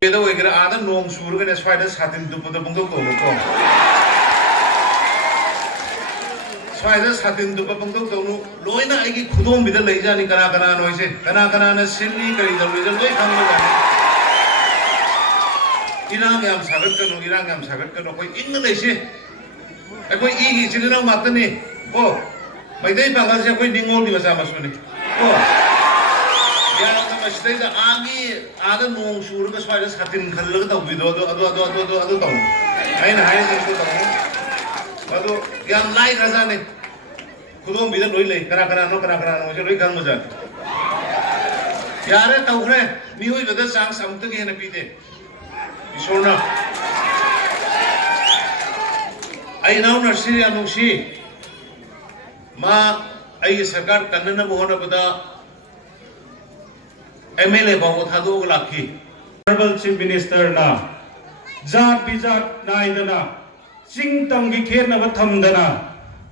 Beda way kira ada nong surga nes file satin tu pada pangthokhiba ko. File satin tu pada pangthokhiba loina agi khudom bida leija ni kana noise kana na simi kari dal leija loi khanglo ga. Irang yam sagat kano koi ing leise. Koi igi chilina matani. Oh, mai dai bangal se koi ningol di masa masuni. Oh. Ya nama sedai agi ada nong surga file satin khallo ta bido ado tahu. Haina itu tahu. Ado yang lain rasa nih. Kudung bidan loi lei kana no je loi kan moja yare toubiganu mi hoi bada sang samta ge na pite isorna ai nau nursery anusi ma ai sarkar tanna mohona bada MLA bawo thadu lakhi Honorable Chief Minister na jat bijat naidana singtam gi kherna ba thamdana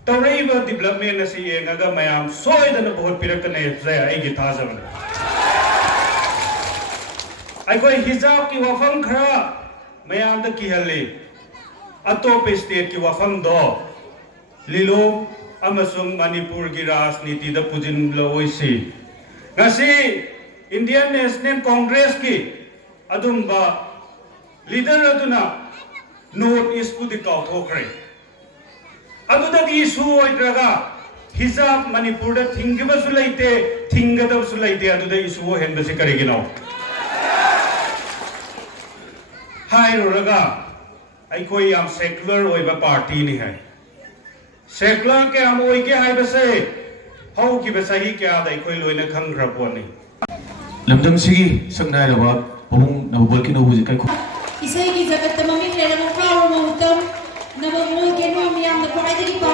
toubiganu development asi yengaga mayam soidana bahut pirakane jaya aigi thajabane aikoi hijab ki wafam khara mayam da kihalle atop state ki wafam do Lilong amasung Manipur gi rajniti da pujin loisi ngasi Indian National Congress ki adumba leader aduna North East pu di pangthokhiba aduda di issue oidraga hijab Manipur da thingba su leite thingada su leite aduda issue henba se karigino hai roraga aikoi yam secular oiba party ni hai secular ke am oige hai base hau ki basahi kya da aikoi loina khangra poni lamdam sigi sangnai rawa pamung nabol ki nobu kai isai ki jagat tamami lera mo flower mo utam nabo mo ke no Miyamna ko ai di pa